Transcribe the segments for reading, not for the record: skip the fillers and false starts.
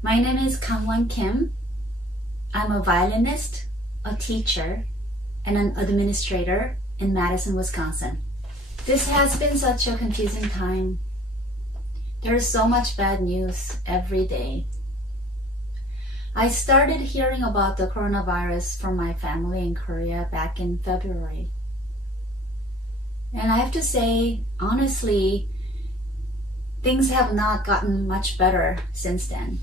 My name is Kangwon Kim. I'm a violinist, a teacher, and an administrator in Madison, Wisconsin. This has been such a confusing time. There's so much bad news every day. I started hearing about the coronavirus from my family in Korea back in February. And I have to say, honestly, things have not gotten much better since then.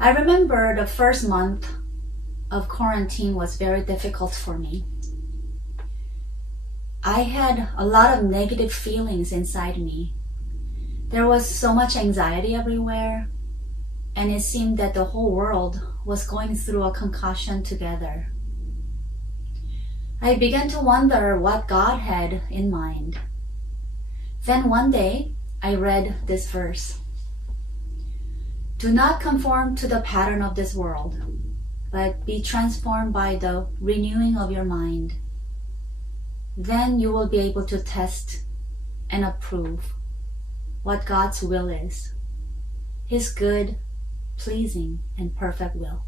I remember the first month of quarantine was very difficult for me. I had a lot of negative feelings inside me. There was so much anxiety everywhere, and it seemed that the whole world was going through a concussion together. I began to wonder what God had in mind. Then one day, I read this verse. Do not conform to the pattern of this world, but be transformed by the renewing of your mind. Then you will be able to test and approve what God's will is, His good, pleasing, and perfect will.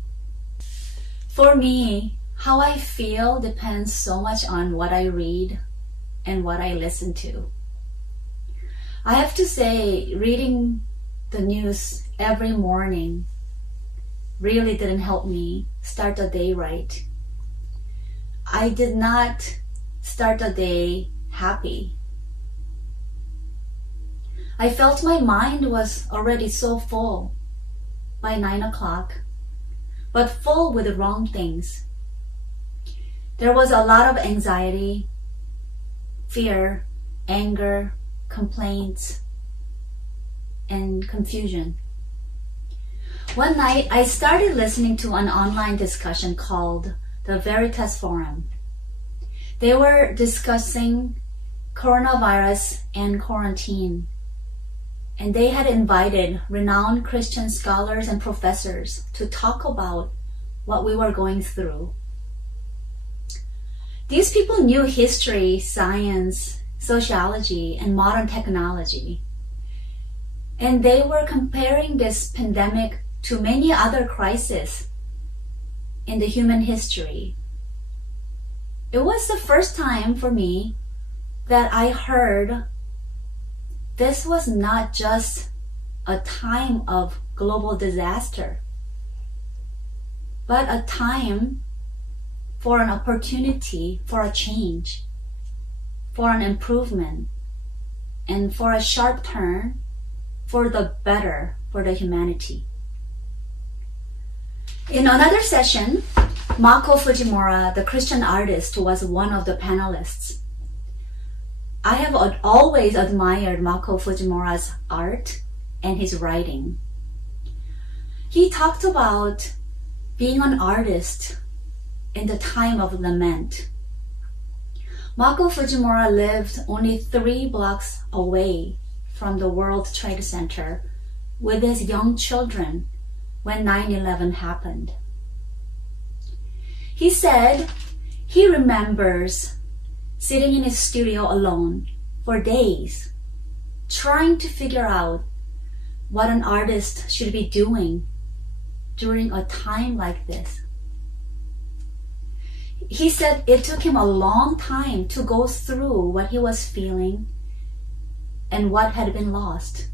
For me, how I feel depends so much on what I read and what I listen to. I have to say, reading the news every morning really didn't help me start the day right. I did not start the day happy. I felt my mind was already so full by 9 o'clock, but full with the wrong things. There was a lot of anxiety, fear, anger, complaints, and confusion. One night, I started listening to an online discussion called the Whateveris Forum. They were discussing coronavirus and quarantine, and they had invited renowned Christian scholars and professors to talk about what we were going through. These people knew history, science, sociology, and modern technology. And they were comparing this pandemic to many other crises in the human history. It was the first time for me that I heard this was not just a time of global disaster, but a time for an opportunity for a change, for an improvement, and for a sharp turn for the better for the humanity. In another session, Mako Fujimura, the Christian artist, was one of the panelists. I have always admired Mako Fujimura's art and his writing. He talked about being an artist in the time of lament. Mako Fujimura lived only 3 blocks away from the World Trade Center with his young children when 9/11 happened. He said he remembers sitting in his studio alone for days, trying to figure out what an artist should be doing during a time like this. He said it took him a long time to go through what he was feeling and what had been lost.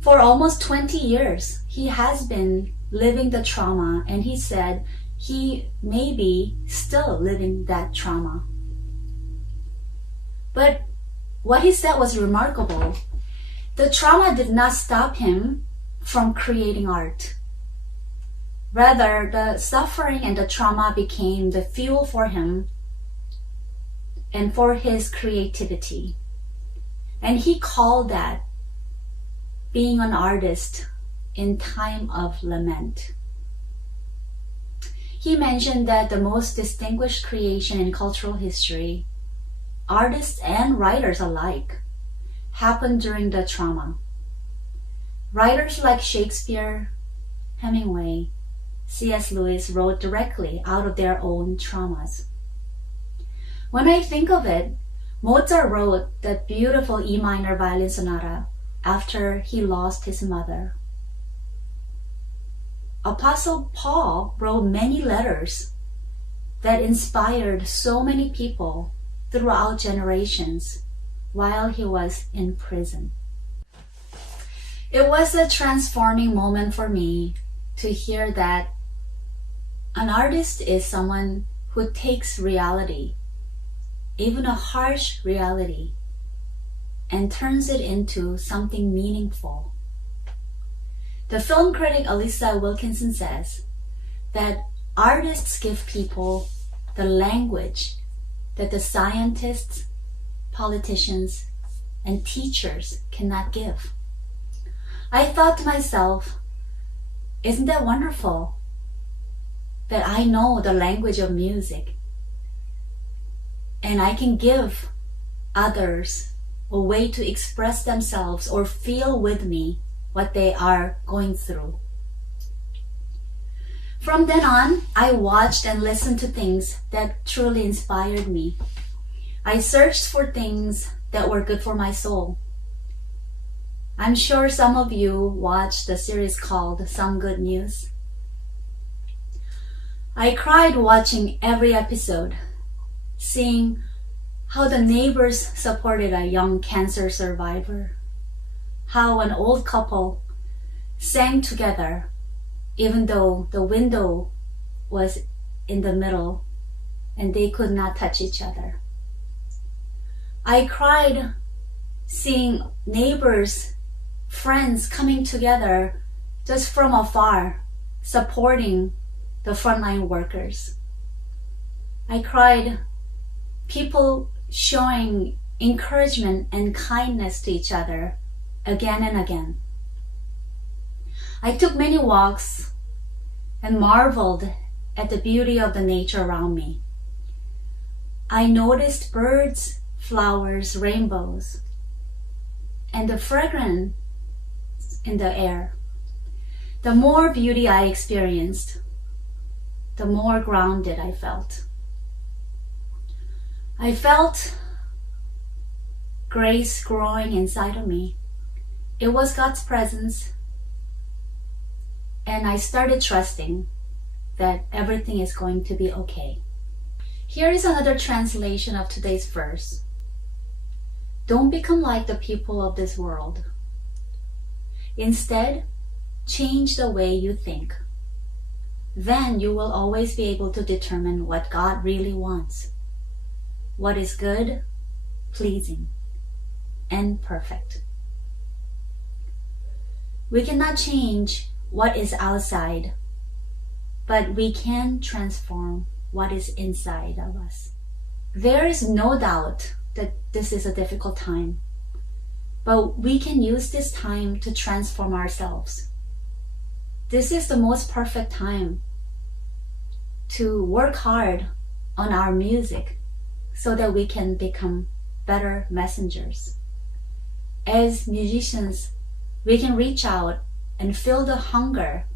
For almost 20 years, he has been living the trauma, and he said he may be still living that trauma. But what he said was remarkable. The trauma did not stop him from creating art. Rather, the suffering and the trauma became the fuel for him and for his creativity. And he called that being an artist in time of lament. He mentioned that the most distinguished creation in cultural history, artists and writers alike, happened during the trauma. Writers like Shakespeare, Hemingway, C.S. Lewis wrote directly out of their own traumas. When I think of it, Mozart wrote that beautiful E minor violin sonata after he lost his mother. Apostle Paul wrote many letters that inspired so many people throughout generations while he was in prison. It was a transforming moment for me to hear that an artist is someone who takes reality, even a harsh reality, and turns it into something meaningful. The film critic Alyssa Wilkinson says that artists give people the language that the scientists, politicians, and teachers cannot give. I thought to myself, isn't that wonderful that I know the language of music and I can give others a way to express themselves or feel with me what they are going through. From then on, I watched and listened to things that truly inspired me. I searched for things that were good for my soul. I'm sure some of you watched the series called Some Good News. I cried watching every episode, seeing how the neighbors supported a young cancer survivor, how an old couple sang together even though the window was in the middle and they could not touch each other. I cried seeing neighbors, friends coming together just from afar, supporting the frontline workers. I cried people showing encouragement and kindness to each other again and again. I took many walks and marveled at the beauty of the nature around me. I noticed birds, flowers, rainbows, and the fragrance in the air. The more beauty I experienced, the more grounded I felt. I felt grace growing inside of me. It was God's presence, and I started trusting that everything is going to be okay. Here is another translation of today's verse. Don't become like the people of this world. Instead, change the way you think. Then you will always be able to determine what God really wants, what is good, pleasing, and perfect. We cannot change what is outside, but we can transform what is inside of us. There is no doubt that this is a difficult time, but we can use this time to transform ourselves. This is the most perfect time to work hard on our music so that we can become better messengers. As musicians, we can reach out and feel the hunger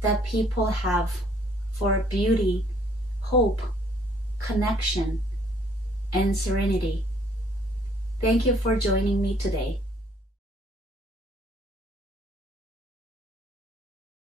that people have for beauty, hope, connection, and serenity. Thank you for joining me today.